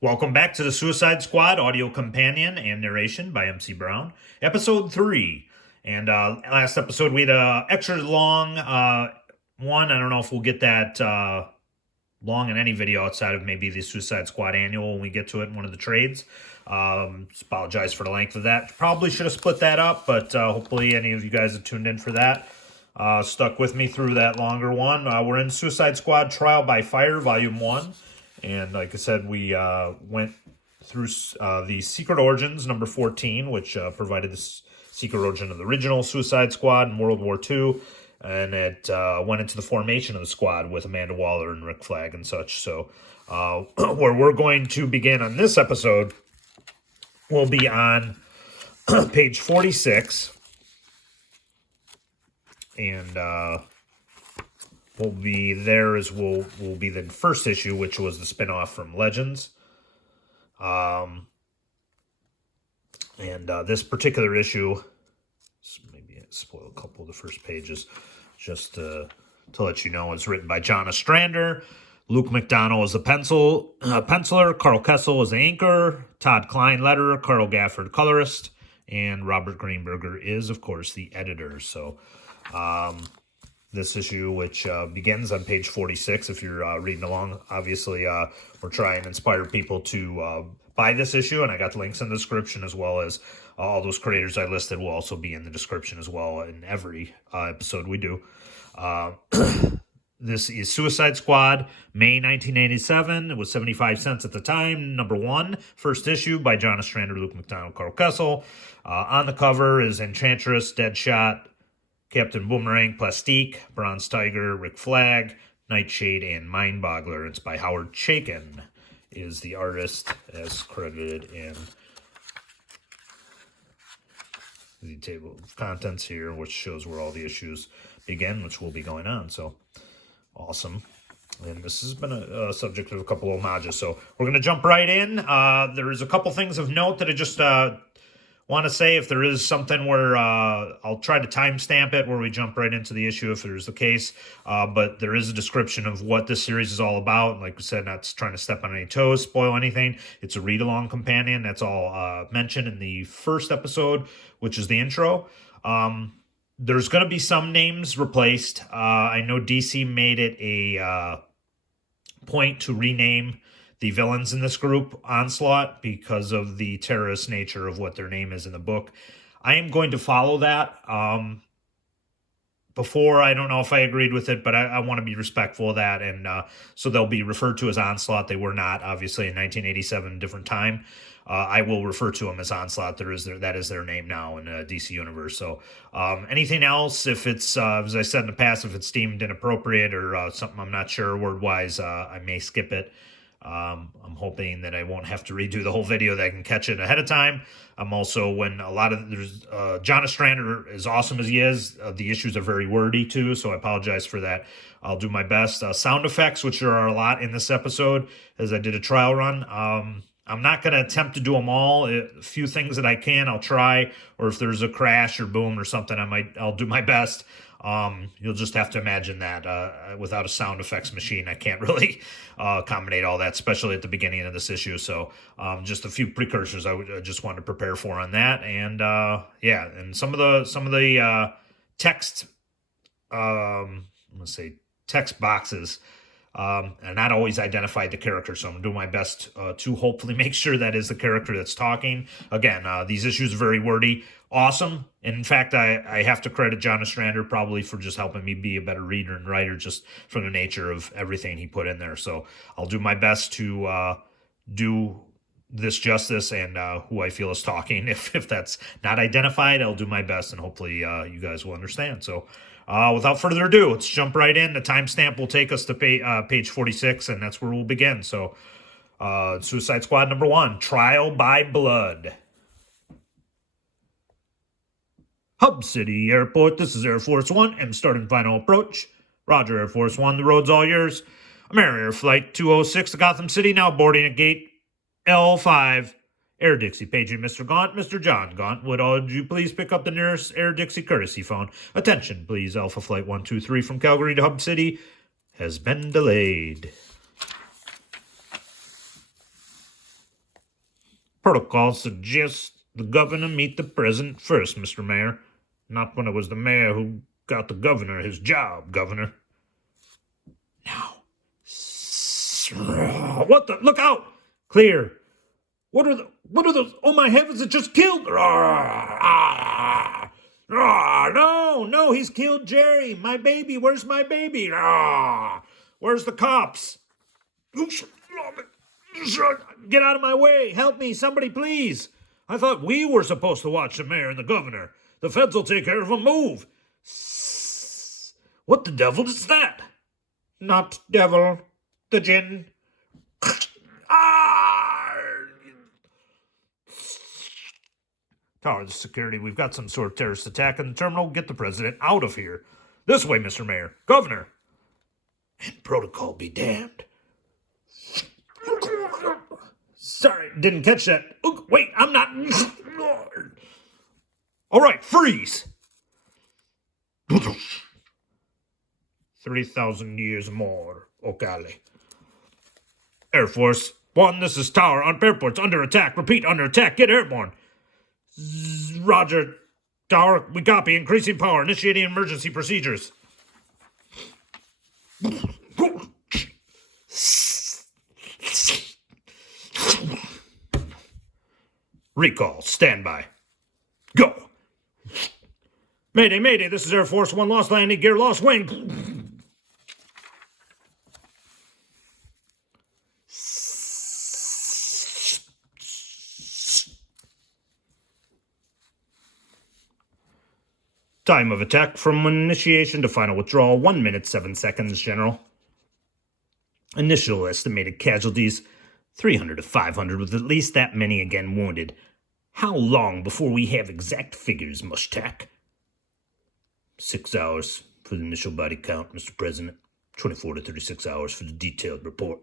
Welcome back to the Suicide Squad audio companion and narration by MC Brown, episode 3. And last episode we had a extra long one. I don't know if we'll get that long in any video outside of maybe the Suicide Squad annual when we get to it in one of the trades. Just apologize for the length of that. Probably should have split that up, but hopefully any of you guys have tuned in for that. Stuck with me through that longer one. We're in Suicide Squad Trial by Fire, Volume 1. And like I said, we went through the Secret Origins, number 14, which provided the secret origin of the original Suicide Squad in World War II. And it went into the formation of the squad with Amanda Waller and Rick Flagg and such. So where we're going to begin on this episode will be on page 46. And will be there as will be the first issue, which was the spinoff from Legends. And this particular issue, maybe I spoil a couple of the first pages, just to let you know, it's written by John Ostrander. Luke McDonnell is the penciler. Karl Kesel is the inker. Todd Klein, letterer. Karl Gafford, colorist. And Robert Greenberger is, of course, the editor. So, this issue, which begins on page 46, if you're reading along, obviously we're trying to inspire people to buy this issue, and I got links in the description, as well as all those creators I listed will also be in the description as well in every episode we do. This is Suicide Squad, May 1987. It was 75 cents at the time. Number 1, first issue by John Ostrander, Luke McDonnell, Karl Kesel. On the cover is Enchantress, Deadshot, Captain Boomerang, Plastique, Bronze Tiger, Rick Flagg, Nightshade, and Mindboggler. It's by Howard Chaykin, is the artist, as credited in the table of contents here, which shows where all the issues begin, which will be going on. So, awesome. And this has been a subject of a couple of homages. So, we're going to jump right in. There's a couple things of note that I just want to say. If there is something where I'll try to timestamp it where we jump right into the issue if there's the case, but there is a description of what this series is all about. Like we said, not trying to step on any toes, spoil anything. It's a read-along companion. That's all mentioned in the first episode, which is the intro. There's going to be some names replaced. I know DC made it a point to rename the villains in this group Onslaught because of the terrorist nature of what their name is in the book. I am going to follow that. Before, I don't know if I agreed with it, but I want to be respectful of that. And so they'll be referred to as Onslaught. They were not, obviously, in 1987, different time. I will refer to them as Onslaught. That is their name now in the DC universe. So anything else, if it's, as I said in the past, if it's deemed inappropriate or something I'm not sure word-wise, I may skip it. I'm hoping that I won't have to redo the whole video, that I can catch it ahead of time. I'm also, when a lot of, there's, John Ostrander, as awesome as he is, the issues are very wordy too, so I apologize for that. I'll do my best. Sound effects, which there are a lot in this episode, as I did a trial run. I'm not going to attempt to do them all. A few things that I can, I'll try, or if there's a crash or boom or something, I'll do my best. You'll just have to imagine that without a sound effects machine, I can't really accommodate all that, especially at the beginning of this issue. So just a few precursors I just wanted to prepare for on that. And yeah, and some of the text, I'm going to say text boxes are not always identified the character. So I'm doing my best to hopefully make sure that is the character that's talking. Again, these issues are very wordy. Awesome. And in fact, I have to credit John Ostrander probably for just helping me be a better reader and writer, just from the nature of everything he put in there. So I'll do my best to do this justice, and who I feel is talking. If that's not identified, I'll do my best, and hopefully you guys will understand. So without further ado, let's jump right in. The timestamp will take us to page 46, and that's where we'll begin. So Suicide Squad number 1, Trial by Blood. Hub City Airport, this is Air Force One, and starting final approach. Roger, Air Force One, the road's all yours. American Flight 206 to Gotham City, now boarding at gate L5. Air Dixie, paging Mr. Gaunt. Mr. John Gaunt, would all you please pick up the nearest Air Dixie courtesy phone? Attention, please, Alpha Flight 123 from Calgary to Hub City has been delayed. Protocol suggests the governor meet the president first, Mr. Mayor. Not when it was the mayor who got the governor his job, Governor. Now. What the? Look out! Clear. What are those? Oh my heavens, it just killed. No, he's killed Jerry. My baby, where's my baby? Where's the cops? Get out of my way. Help me, somebody, please. I thought we were supposed to watch the mayor and the governor. The feds will take care of them. Move. What the devil is that? Not devil. The gin. Tower security, we've got some sort of terrorist attack in the terminal. Get the president out of here. This way, Mr. Mayor. Governor. And protocol be damned. Sorry, didn't catch that. Wait, I'm not. All right, freeze. 3,000 years more, Okale. Air Force 1, this is Tower on airports under attack. Repeat, under attack. Get airborne. Roger. Tower, we copy. Increasing power. Initiating emergency procedures. Recall. Standby. Go. Mayday, mayday. This is Air Force 1. Lost landing gear. Lost wing. Time of attack from initiation to final withdrawal, 1 minute, 7 seconds, General. Initial estimated casualties, 300 to 500, with at least that many again wounded. How long before we have exact figures, Mushtak? 6 hours for the initial body count, Mr. President. 24 to 36 hours for the detailed report.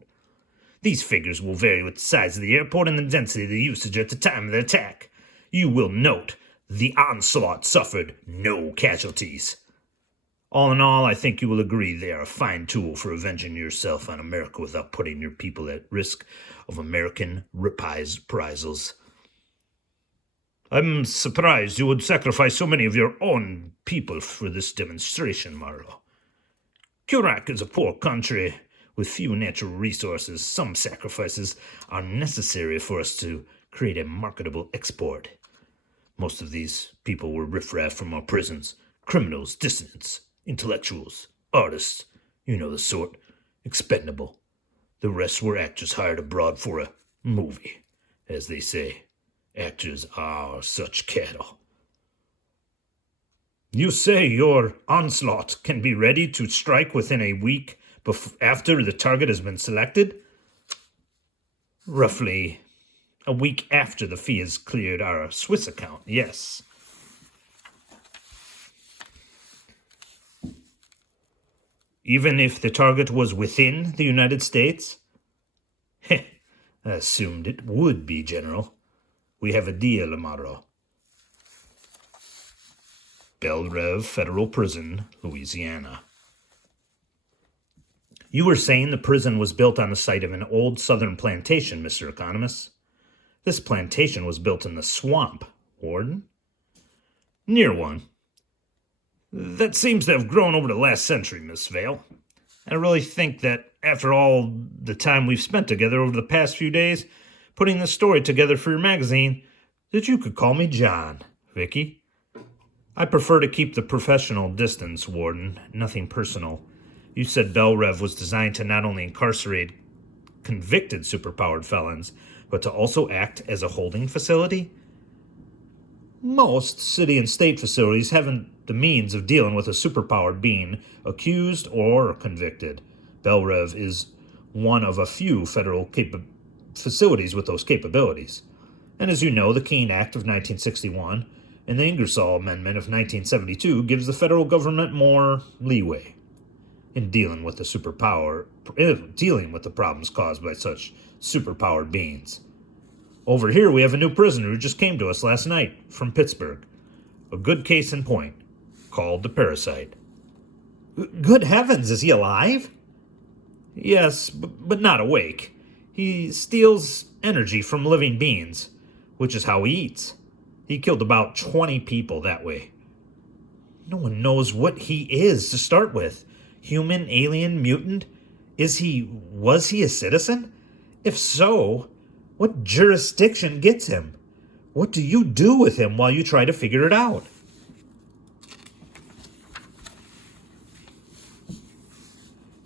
These figures will vary with the size of the airport and the density of the usage at the time of the attack. You will note the onslaught suffered no casualties. All in all, I think you will agree they are a fine tool for avenging yourself on America without putting your people at risk of American reprisals. I'm surprised you would sacrifice so many of your own people for this demonstration, Marlowe. Iraq is a poor country with few natural resources. Some sacrifices are necessary for us to create a marketable export. Most of these people were riffraff from our prisons. Criminals, dissidents, intellectuals, artists. You know the sort. Expendable. The rest were actors hired abroad for a movie. As they say, actors are such cattle. You say your onslaught can be ready to strike within a week after the target has been selected? Roughly a week after the fee has cleared our Swiss account, yes. Even if the target was within the United States? I assumed it would be, General. We have a deal, Amaro. Belle Reve Federal Prison, Louisiana. You were saying the prison was built on the site of an old southern plantation, Mr. Economist. This plantation was built in the swamp, Warden. Near one. That seems to have grown over the last century, Miss Vale. I really think that after all the time we've spent together over the past few days, putting this story together for your magazine, that you could call me John, Vicky. I prefer to keep the professional distance, Warden, nothing personal. You said Belle Reve was designed to not only incarcerate convicted superpowered felons, but to also act as a holding facility? Most city and state facilities haven't the means of dealing with a superpowered being, accused or convicted. Belle Reve is one of a few federal facilities with those capabilities. And as you know, the Keene Act of 1961 and the Ingersoll Amendment of 1972 gives the federal government more leeway in dealing with dealing with the problems caused by such superpowered beings. Over here, we have a new prisoner who just came to us last night from Pittsburgh. A good case in point, called the Parasite. Good heavens, is he alive? Yes, but not awake. He steals energy from living beings. which is how he eats. He killed about 20 people that way. No one knows what he is to start with. Human, alien, mutant? Was he a citizen? If so, what jurisdiction gets him? What do you do with him while you try to figure it out?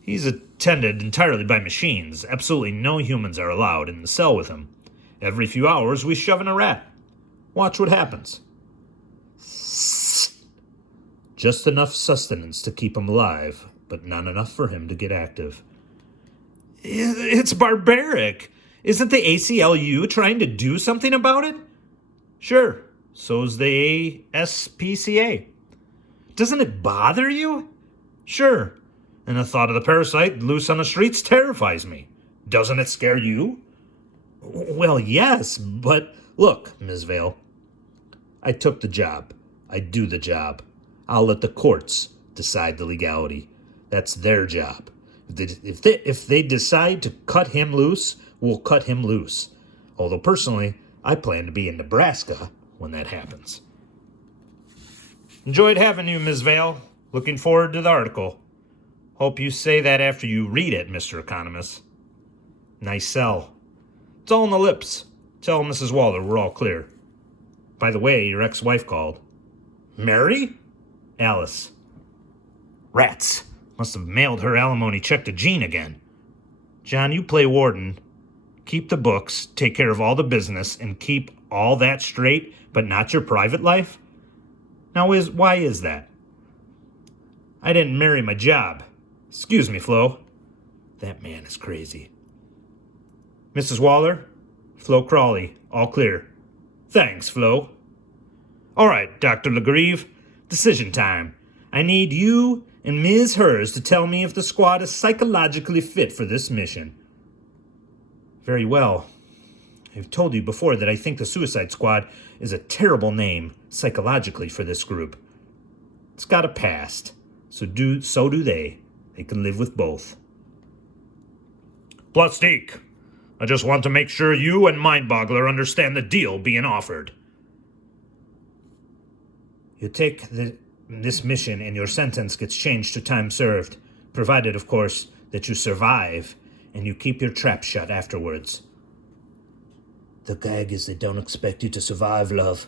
He's attended entirely by machines. Absolutely no humans are allowed in the cell with him. Every few hours we shove in a rat. Watch what happens. Just enough sustenance to keep him alive, but not enough for him to get active. It's barbaric. Isn't the ACLU trying to do something about it? Sure, so's the ASPCA. Doesn't it bother you? Sure, and the thought of the parasite loose on the streets terrifies me. Doesn't it scare you? Well, yes, but look, Ms. Vale, I took the job. I do the job. I'll let the courts decide the legality. That's their job. If they decide to cut him loose, we'll cut him loose. Although personally, I plan to be in Nebraska when that happens. Enjoyed having you, Ms. Vale. Looking forward to the article. Hope you say that after you read it, Mr. Economist. Nice sell. It's all in the lips. Tell Mrs. Waller we're all clear. By the way, your ex-wife called. Mary? Alice. Rats. Must have mailed her alimony check to Jean again. John, you play warden. Keep the books, take care of all the business, and keep all that straight, but not your private life? Now, why is that? I didn't marry my job. Excuse me, Flo. That man is crazy. Mrs. Waller? Flo Crawley. All clear. Thanks, Flo. All right, Dr. Legrieve. Decision time. I need you and Ms. Hers to tell me if the squad is psychologically fit for this mission. Very well. I've told you before that I think the Suicide Squad is a terrible name psychologically for this group. It's got a past, so do they. They can live with both. Plastique, I just want to make sure you and Mindboggler understand the deal being offered. You take this mission and your sentence gets changed to time served, provided, of course, that you survive and you keep your trap shut afterwards. The gag is they don't expect you to survive, love.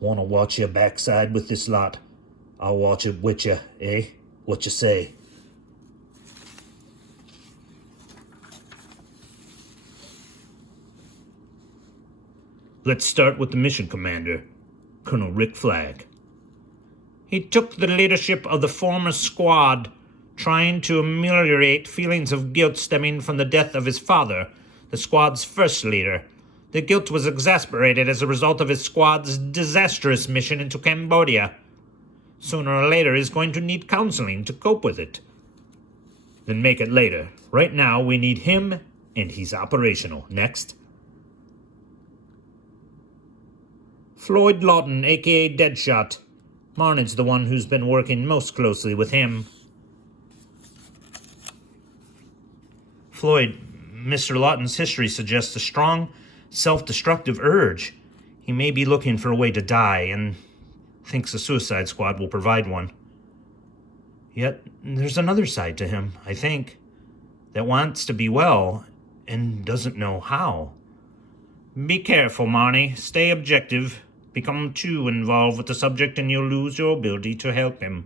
Want to watch your backside with this lot? I'll watch it with you, eh? What you say? Let's start with the mission commander, Colonel Rick Flagg. He took the leadership of the former squad, trying to ameliorate feelings of guilt stemming from the death of his father, the squad's first leader. The guilt was exacerbated as a result of his squad's disastrous mission into Cambodia. Sooner or later, he's going to need counseling to cope with it. Then make it later. Right now, we need him, and he's operational. Next. Floyd Lawton, a.k.a. Deadshot. Marnid's the one who's been working most closely with him. Floyd, Mr. Lawton's history suggests a strong, self-destructive urge. He may be looking for a way to die and thinks the Suicide Squad will provide one. Yet, there's another side to him, I think, that wants to be well and doesn't know how. Be careful, Marnie. Stay objective. Become too involved with the subject and you'll lose your ability to help him.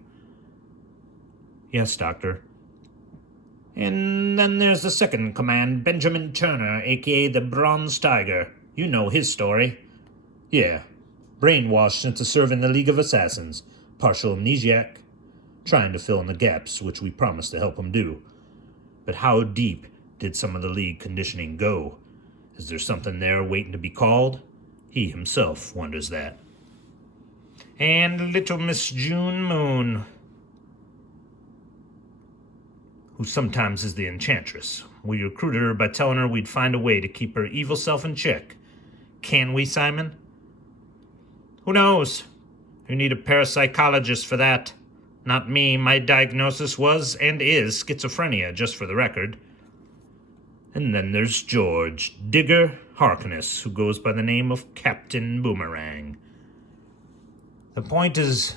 Yes, Doctor. And then there's the second in command, Benjamin Turner, a.k.a. the Bronze Tiger. You know his story. Yeah. Brainwashed into serving the League of Assassins. Partial amnesiac. Trying to fill in the gaps, which we promised to help him do. But how deep did some of the League conditioning go? Is there something there waiting to be called? He himself wonders that. And little Miss June Moon, who sometimes is the Enchantress. We recruited her by telling her we'd find a way to keep her evil self in check. Can we, Simon? Who knows? You need a parapsychologist for that. Not me. My diagnosis was and is schizophrenia, just for the record. And then there's George Digger Harkness, who goes by the name of Captain Boomerang. The point is,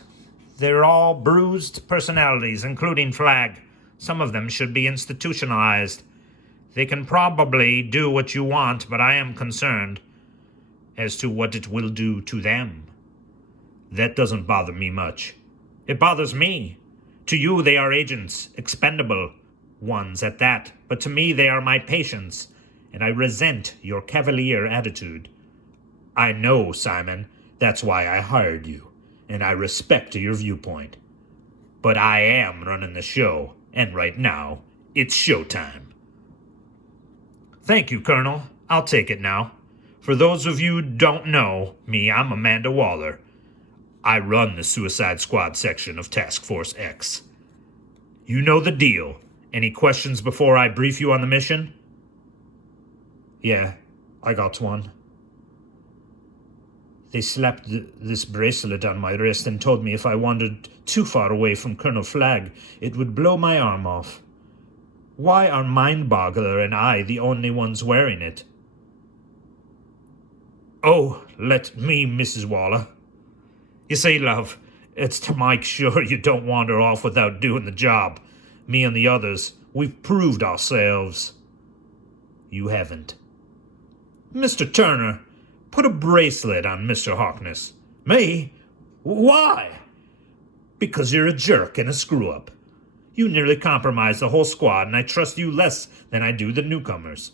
they're all bruised personalities, including Flagg. Some of them should be institutionalized. They can probably do what you want, but I am concerned as to what it will do to them. That doesn't bother me much. It bothers me. To you, they are agents, expendable ones at that, but to me they are my patients, and I resent your cavalier attitude. I know, Simon, that's why I hired you, and I respect your viewpoint. But I am running the show, and right now, it's showtime. Thank you, Colonel. I'll take it now. For those of you who don't know me, I'm Amanda Waller. I run the Suicide Squad section of Task Force X. You know the deal. Any questions before I brief you on the mission? Yeah, I got one. They slapped this bracelet on my wrist and told me if I wandered too far away from Colonel Flagg, it would blow my arm off. Why are Mindboggler and I the only ones wearing it? Oh, let me, Mrs. Waller. You see, love, it's to make sure you don't wander off without doing the job. Me and the others, we've proved ourselves. You haven't. Mr. Turner, put a bracelet on Mr. Harkness. Me? Why? Because you're a jerk and a screw-up. You nearly compromised the whole squad, and I trust you less than I do the newcomers.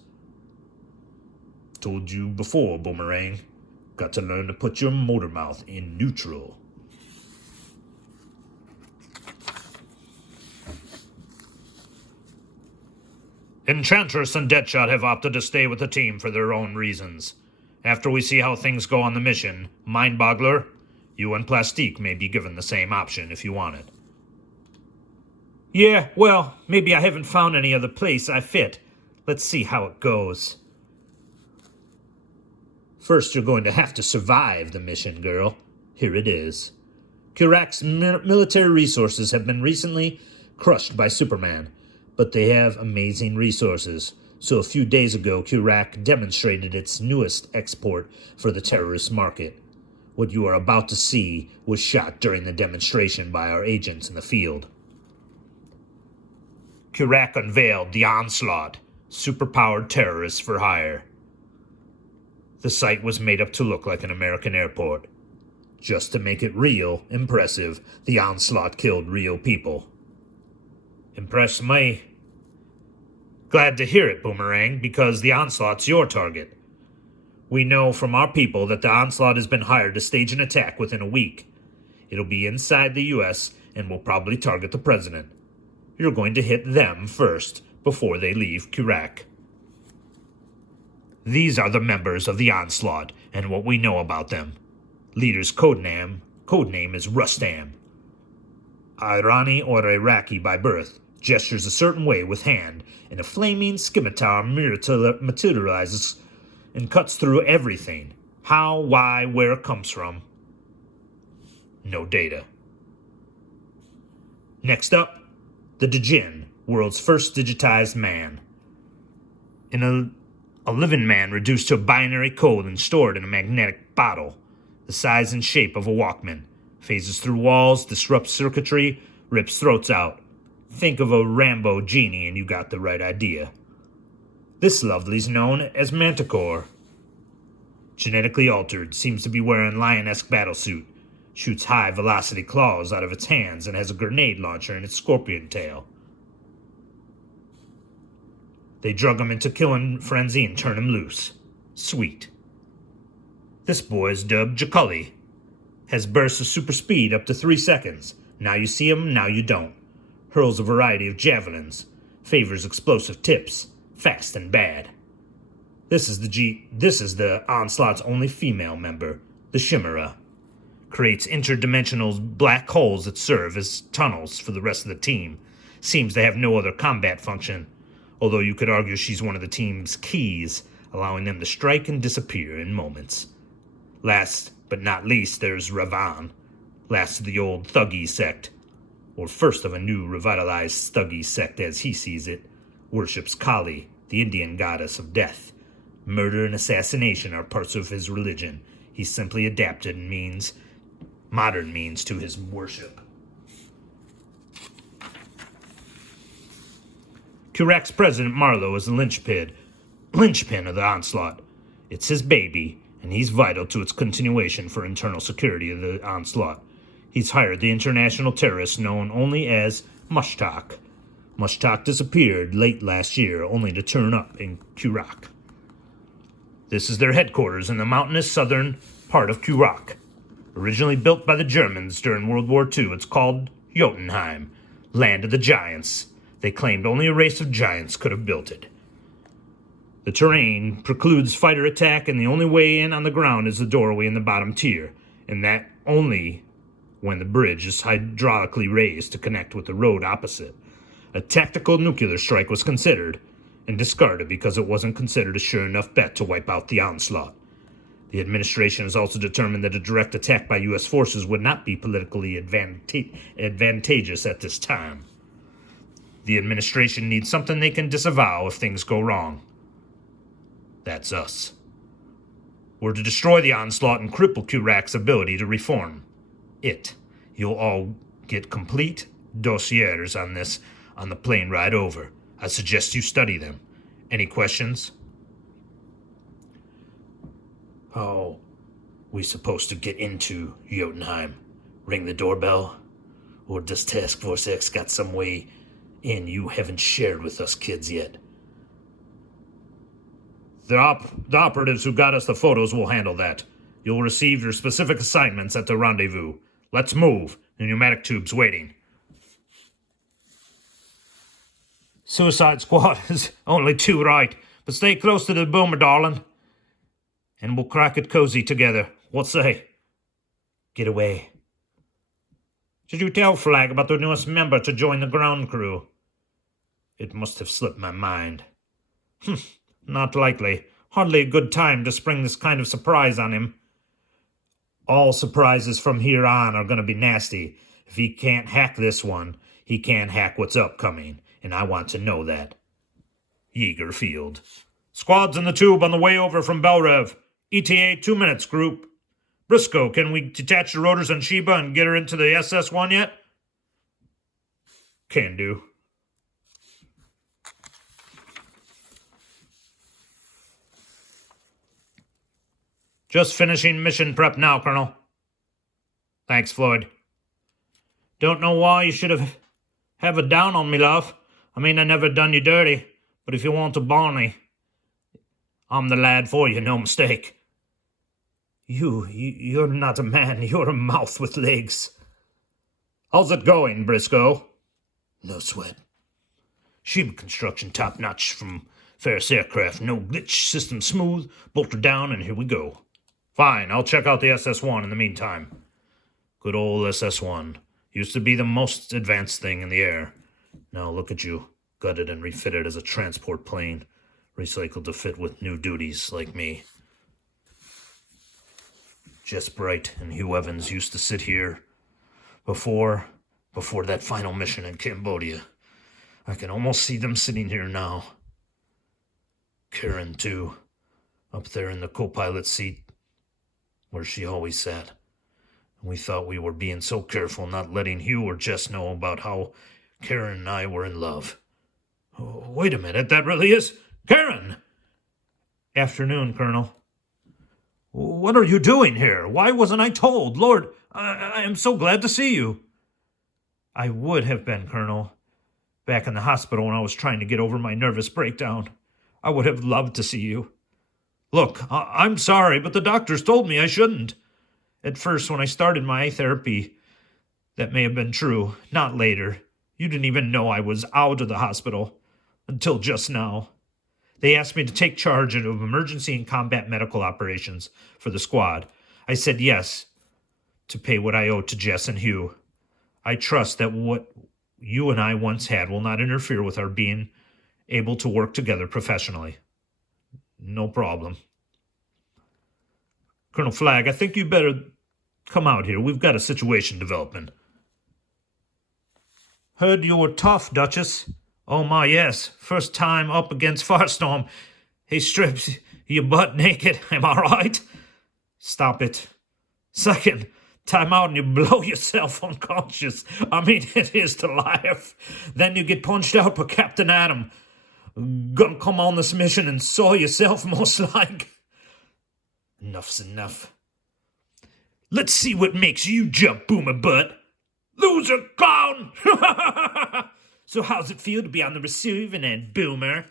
Told you before, Boomerang. Got to learn to put your motor mouth in neutral. Enchantress and Deadshot have opted to stay with the team for their own reasons. After we see how things go on the mission, Mindboggler, you and Plastique may be given the same option if you want it. Yeah, well, maybe I haven't found any other place I fit. Let's see how it goes. First, you're going to have to survive the mission, girl. Here it is. Kurak's military resources have been recently crushed by Superman, but they have amazing resources. So a few days ago, Kurak demonstrated its newest export for the terrorist market. What you are about to see was shot during the demonstration by our agents in the field. Kurak unveiled the Onslaught, superpowered terrorists for hire. The site was made up to look like an American airport. Just to make it real impressive, the Onslaught killed real people. Impressed me. Glad to hear it, Boomerang, because the Onslaught's your target. We know from our people that the Onslaught has been hired to stage an attack within a week. It'll be inside the U.S. and will probably target the president. You're going to hit them first, before they leave Kurak. These are the members of the Onslaught, and what we know about them. Leader's codename is Rustam. Irani or Iraqi by birth, gestures a certain way with hand, and a flaming scimitar materializes and cuts through everything. How, why, where it comes from. No data. Next up, the Djinn, world's first digitized man. A living man reduced to a binary code and stored in a magnetic bottle, the size and shape of a Walkman, phases through walls, disrupts circuitry, rips throats out. Think of a Rambo genie and you got the right idea. This lovely's known as Manticore. Genetically altered, seems to be wearing lion-esque battlesuit, shoots high-velocity claws out of its hands, and has a grenade launcher in its scorpion tail. They drug him into killing frenzy and turn him loose. Sweet. This boy is dubbed Jacully. Has bursts of super speed up to 3 seconds. Now you see him, now you don't. Hurls a variety of javelins. Favors explosive tips. Fast and bad. This is the Onslaught's only female member, the Chimera. Creates interdimensional black holes that serve as tunnels for the rest of the team. Seems to have no other combat function, although you could argue she's one of the team's keys, allowing them to strike and disappear in moments. Last but not least, there's Ravan, last of the old Thuggy sect, or first of a new revitalized Thuggy sect as he sees it, worships Kali, the Indian goddess of death. Murder and assassination are parts of his religion. He simply adapted modern means to his worship. Curak's president Marlowe is the linchpin of the onslaught. It's his baby, and he's vital to its continuation for internal security of the onslaught. He's hired the international terrorist known only as Mushtaq. Mushtaq disappeared late last year, only to turn up in Kurak. This is their headquarters in the mountainous southern part of Kurak. Originally built by the Germans during World War II, it's called Jotunheim, land of the giants. They claimed only a race of giants could have built it. The terrain precludes fighter attack, and the only way in on the ground is the doorway in the bottom tier, and that only when the bridge is hydraulically raised to connect with the road opposite. A tactical nuclear strike was considered, and discarded because it wasn't considered a sure enough bet to wipe out the onslaught. The administration has also determined that a direct attack by U.S. forces would not be politically advantageous at this time. The administration needs something they can disavow if things go wrong. That's us. We're to destroy the onslaught and cripple Kurak's ability to reform it. You'll all get complete dossiers on this on the plane ride over. I suggest you study them. Any questions? How we supposed to get into Jotunheim? Ring the doorbell? Or does Task Force X got some way in you haven't shared with us kids yet? The operatives who got us the photos will handle that. You'll receive your specific assignments at the rendezvous. Let's move. The pneumatic tube's waiting. Suicide Squad is only too right, but stay close to the boomer, darling. And we'll crack it cozy together. What say? Get away. Did you tell Flagg about the newest member to join the ground crew? It must have slipped my mind. Not likely. Hardly a good time to spring this kind of surprise on him. All surprises from here on are going to be nasty. If he can't hack this one, he can't hack what's upcoming, and I want to know that. Yeager Field. Squad's in the tube on the way over from Belrev. ETA 2 minutes, group. Briscoe, can we detach the rotors on Sheba and get her into the SS-1 yet? Can do. Just finishing mission prep now, Colonel. Thanks, Floyd. Don't know why you should have it down on me, love. I mean, I never done you dirty, but if you want a Barney, I'm the lad for you, no mistake. You're not a man, you're a mouth with legs. How's it going, Briscoe? No sweat. Sheba construction top-notch from Ferris Aircraft. No glitch, system smooth, bolted down, and here we go. Fine, I'll check out the SS-1 in the meantime. Good old SS-1. Used to be the most advanced thing in the air. Now look at you, gutted and refitted as a transport plane, recycled to fit with new duties like me. Jess Bright and Hugh Evans used to sit here before that final mission in Cambodia. I can almost see them sitting here now. Karen, too, up there in the co-pilot seat where she always sat. We thought we were being so careful not letting Hugh or Jess know about how Karen and I were in love. Oh, wait a minute, that really is Karen! Afternoon, Colonel. What are you doing here? Why wasn't I told? Lord, I am so glad to see you. I would have been, Colonel. Back in the hospital when I was trying to get over my nervous breakdown. I would have loved to see you. Look, I'm sorry, but the doctors told me I shouldn't. At first, when I started my therapy, that may have been true. Not later. You didn't even know I was out of the hospital. Until just now. They asked me to take charge of emergency and combat medical operations for the squad. I said yes, to pay what I owe to Jess and Hugh. I trust that what you and I once had will not interfere with our being able to work together professionally. No problem. Colonel Flagg, I think you better come out here. We've got a situation developing. Heard you were tough, Duchess. Oh my, yes. First time up against Firestorm. He strips you butt naked, am I right? Stop it. Second time out and you blow yourself unconscious. I mean, it is to laugh. Then you get punched out by Captain Adam. Gonna come on this mission and saw yourself, most like. Enough's enough. Let's see what makes you jump, Boomer Butt. Loser clown! So how's it feel to be on the receiving end, Boomer?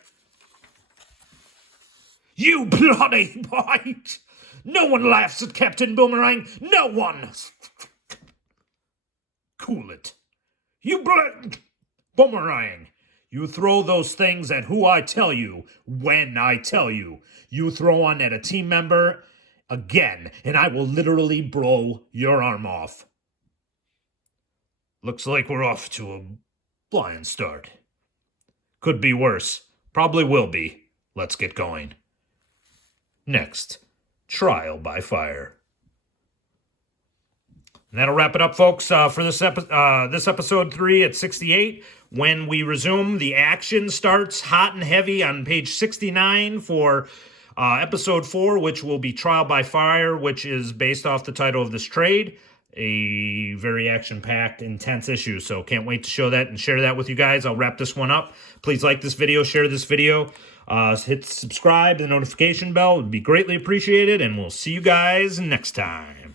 You bloody bite! No one laughs at Captain Boomerang! No one! Cool it. You Boomerang! You throw those things at who I tell you, when I tell you. You throw one at a team member again, and I will literally blow your arm off. Looks like we're off to a flying start. Could be worse. Probably will be. Let's get going. Next, Trial by Fire. And that'll wrap it up, folks, for this episode 3 at 68. When we resume, the action starts hot and heavy on page 69 for episode 4, which will be Trial by Fire, which is based off the title of this trade. A very action-packed, intense issue. So can't wait to show that and share that with you guys. I'll wrap this one up. Please like this video, share this video, hit subscribe, the notification bell. It would be greatly appreciated, and we'll see you guys next time.